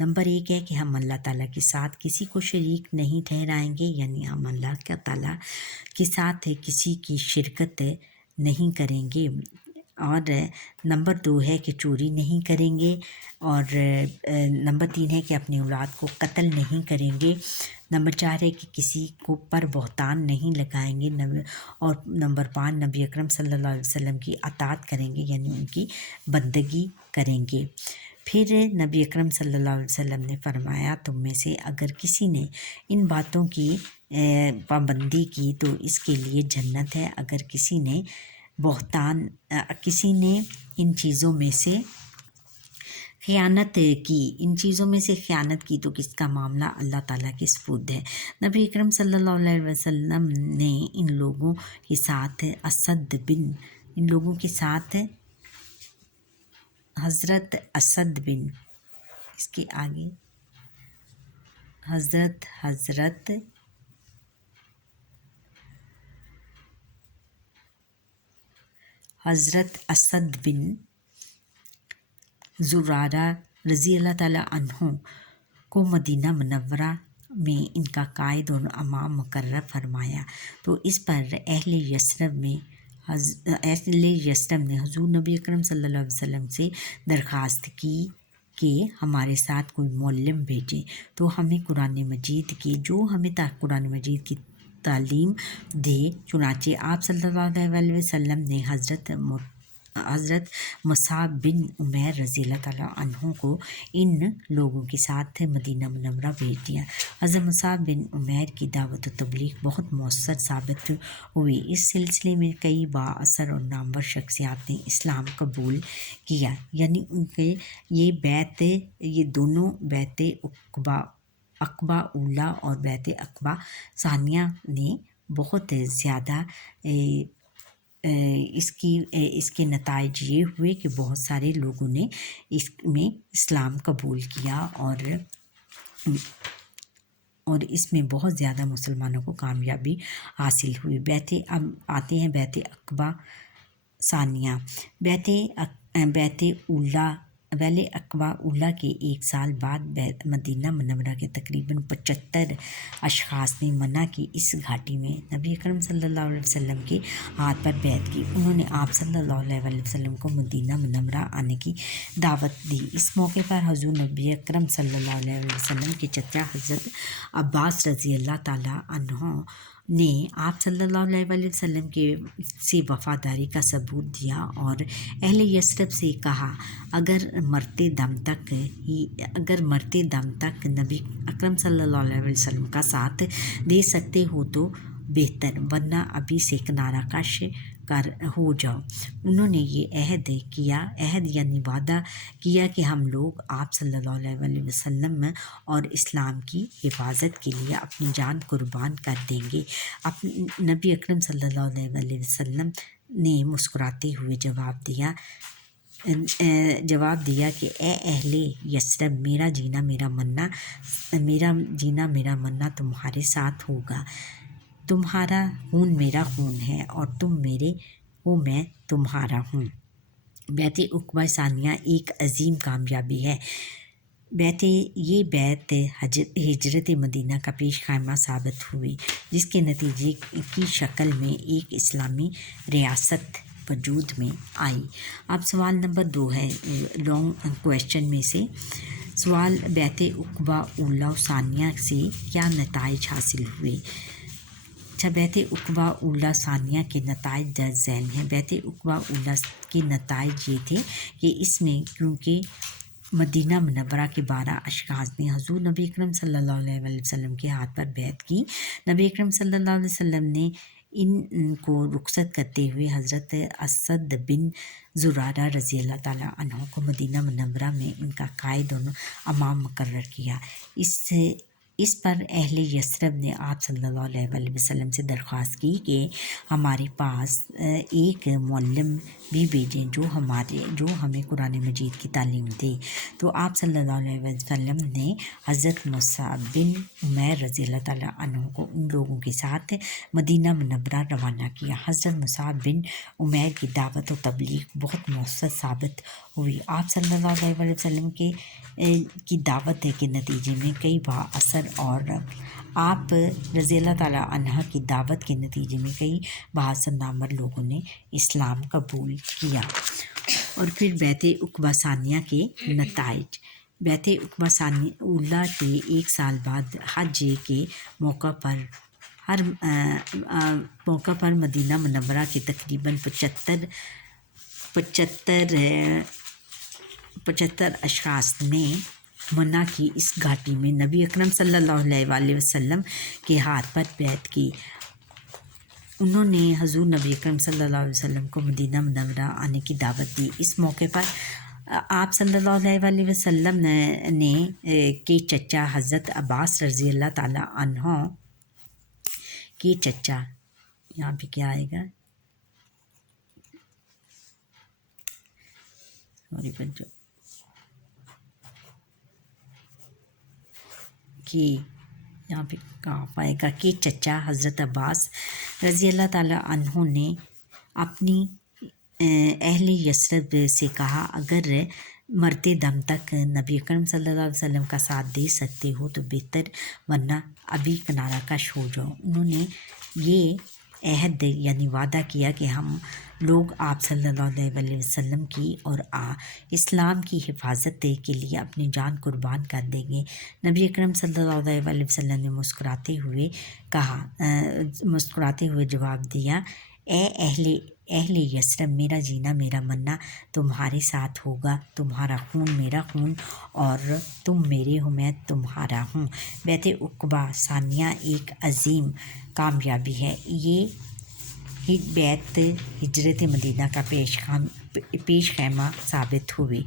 Number 1 ہے کہ ہم اللہ تعالیٰ کے ساتھ کسی کو شریک نہیں ٹھہرائیں گے، یعنی ہم اللہ تعالیٰ کے ساتھ کسی کی شرکت نہیں کریں گے۔ اور نمبر 2 ہے کہ چوری نہیں کریں گے، اور نمبر 3 ہے کہ اپنی اولاد کو قتل نہیں کریں گے۔ نمبر 4 ہے کہ کسی کو پر بہتان نہیں لگائیں گے، اور نمبر 5 نبی اکرم صلی اللہ علیہ وسلم کی اطاعت کریں گے، یعنی ان کی بندگی کریں گے۔ پھر نبی اکرم صلی اللہ علیہ وسلم نے فرمایا، تم میں سے اگر کسی نے ان باتوں کی پابندی کی تو اس کے لیے جنت ہے، اگر کسی نے ان چیزوں میں سے خیانت کی تو کس کا معاملہ اللہ تعالیٰ کے سپرد ہے۔ نبی اکرم صلی اللہ علیہ وسلم نے ان لوگوں کے ساتھ حضرت اسد بن زرارہ رضی اللہ تعالیٰ عنہ کو مدینہ منورہ میں ان کا قائد اور امام مقرر فرمایا، تو اس پر اہل یثرب نے حضور نبی اکرم صلی اللہ علیہ وسلم سے درخواست کی کہ ہمارے ساتھ کوئی معلم بھیجیں تو ہمیں قرآن مجید قرآن مجید کی تعلیم دے۔ چنانچہ آپ صلی اللہ علیہ وسلم نے حضرت مصعب بن عمیر رضی اللہ تعالیٰ عنہ کو ان لوگوں کے ساتھ مدینہ منورہ بھیج دیا۔ حضرت مصعب بن عمیر کی دعوت و تبلیغ بہت مؤثر ثابت ہوئی۔ اس سلسلے میں کئی بااثر اور نامور شخصیات نے اسلام قبول کیا، یعنی ان کے یہ دونوں بیعت عقبہ اولیٰ اور بیعت عقبہ ثانیہ نے بہت زیادہ اس کے نتائج یہ ہوئے کہ بہت سارے لوگوں نے اس میں اسلام قبول کیا، اور اس میں بہت زیادہ مسلمانوں کو کامیابی حاصل ہوئی۔ اب آتے ہیں بیعت عقبہ ثانیہ۔ بیعت عقبہ اولیٰ کے 1 سال بعد مدینہ منورہ کے تقریباً 75 اشخاص نے منع کی اس گھاٹی میں نبی اکرم صلی اللہ علیہ وسلم کے ہاتھ پر بیعت کی۔ انہوں نے آپ صلی اللہ علیہ وسلم کو مدینہ منورہ آنے کی دعوت دی۔ اس موقع پر حضور نبی اکرم صلی اللہ علیہ وسلم کے چچا حضرت عباس رضی اللہ تعالیٰ عنہ نے آپ صلی اللہ علیہ وسلم سے وفاداری کا ثبوت دیا اور اہل یثرب سے کہا، اگر مرتے دم تک نبی اکرم صلی اللہ علیہ وسلم کا ساتھ دے سکتے ہو تو بہتر، ورنہ ابھی سے کنارہ کش ہو جاؤ۔ انہوں نے یہ عہد یعنی وعدہ کیا کہ ہم لوگ آپ صلی اللہ علیہ وسلم اور اسلام کی حفاظت کے لیے اپنی جان قربان کر دیں گے۔ نبی اکرم صلی اللہ علیہ وسلم نے مسکراتے ہوئے جواب دیا کہ اے اہل یثرب، میرا جینا میرا مرنا تمہارے ساتھ ہوگا۔ تمہارا خون میرا خون ہے اور تم میرے ہو، میں تمہارا ہوں۔ بیعت عقبہ ثانیہ ایک عظیم کامیابی ہے۔ یہ بیعت ہجرت مدینہ کا پیش خیمہ ثابت ہوئی، جس کے نتیجے کی شکل میں ایک اسلامی ریاست وجود میں آئی۔ اب سوال نمبر 2 ہے لانگ کویشچن میں سے سوال، بیعت عقبہ اولیٰ و ثانیہ سے کیا نتائج حاصل ہوئے؟ بیعت عقبہ اولیٰ ثانیہ کے نتائج درج ذیل ہیں۔ بیعت عقبہ اولیٰ کے نتائج یہ تھے کہ اس میں کیونکہ مدینہ منورہ کے 12 اشخاص نے حضور نبی اکرم صلی اللہ علیہ وسلم کے ہاتھ پر بیعت کی، نبی اکرم صلی اللہ علیہ وسلم نے ان کو رخصت کرتے ہوئے حضرت اسد بن زرارہ رضی اللہ تعالیٰ عنہ کو مدینہ منورہ میں ان کا قائد اور امام مقرر کیا۔ اس پر اہل یثرب نے آپ صلی اللہ علیہ وآلہ وسلم سے درخواست کی کہ ہمارے پاس ایک معلم بھی بھیجیں جو ہمیں قرآن مجید کی تعلیم دے۔ تو آپ صلی اللہ علیہ وسلم نے حضرت مصعب بن عمیر رضی اللہ تعالیٰ عنہ کو ان لوگوں کے ساتھ مدینہ منورہ روانہ کیا۔ حضرت مصعب بن عمیر کی دعوت و تبلیغ بہت مؤثر ثابت ہوئی۔ آپ صلی اللہ علیہ وآلہ وسلم کی دعوت کے نتیجے میں کئی با اثر اور آپ رضی اللہ تعالیٰ عنہ کی دعوت کے نتیجے میں کئی بااثر نامور لوگوں نے اسلام قبول کیا۔ اور پھر بیعت عقبہ ثانیہ کے نتائج۔ بیعت عقبہ ثانی اولیٰ کے ایک سال بعد حج کے موقع پر مدینہ منورہ کے تقریباً 75 اشخاص نے منع کی اس گھاٹی میں نبی اکرم صلی اللہ علیہ وآلہ وسلم کے ہاتھ پر بیعت کی۔ انہوں نے حضور نبی اکرم صلی اللہ علیہ وسلم کو مدینہ منورہ آنے کی دعوت دی۔ اس موقع پر آپ صلی اللہ علیہ وآلہ وسلم نے کے چچا حضرت عباس رضی اللہ تعالیٰ عنہ کے چچا، یہاں پہ کیا آئے گا، سوری بچوں، کہ یہاں پہ کہاں پائے گا کہ چچا حضرت عباس رضی اللہ تعالیٰ عنہ نے اپنی اہل یثرب سے کہا، اگر مرتے دم تک نبی اکرم صلی اللہ علیہ وسلم کا ساتھ دے سکتے ہو تو بہتر، ورنہ ابھی کنارہ کش ہو جاؤ۔ انہوں نے یہ عہد یعنی وعدہ کیا کہ ہم لوگ آپ صلی اللہ علیہ وآلہ وسلم کی اور اسلام کی حفاظت کے لیے اپنی جان قربان کر دیں گے۔ نبی اکرم صلی اللہ علیہ وآلہ وسلم نے مسکراتے ہوئے جواب دیا، اے اہل یثرب، میرا جینا میرا مرنا تمہارے ساتھ ہوگا، تمہارا خون میرا خون اور تم میرے ہو میں تمہارا ہوں۔ بیعت عقبہ ثانیہ ایک عظیم کامیابی ہے۔ یہ بیعت ہجرت مدینہ کا پیش خیمہ ثابت ہوئی،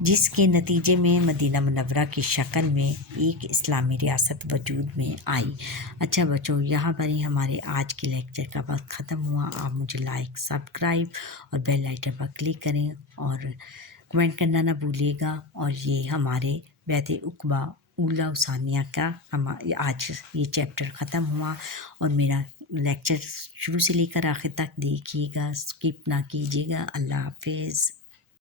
جس کے نتیجے میں مدینہ منورہ کی شکل میں ایک اسلامی ریاست وجود میں آئی۔ اچھا بچوں، یہاں پر ہی ہمارے آج کے لیکچر کا وقت ختم ہوا۔ آپ مجھے لائک، سبسکرائب اور بیل آئیکن پر کلک کریں اور کمنٹ کرنا نہ بھولیے گا۔ اور یہ ہمارے بیعت عقبہ اولیٰ و ثانیہ کا آج یہ چیپٹر ختم ہوا، اور میرا لیکچر شروع سے لے کر آخر تک دیکھیے گا، اسکپ نہ کیجیے گا۔ اللہ حافظ۔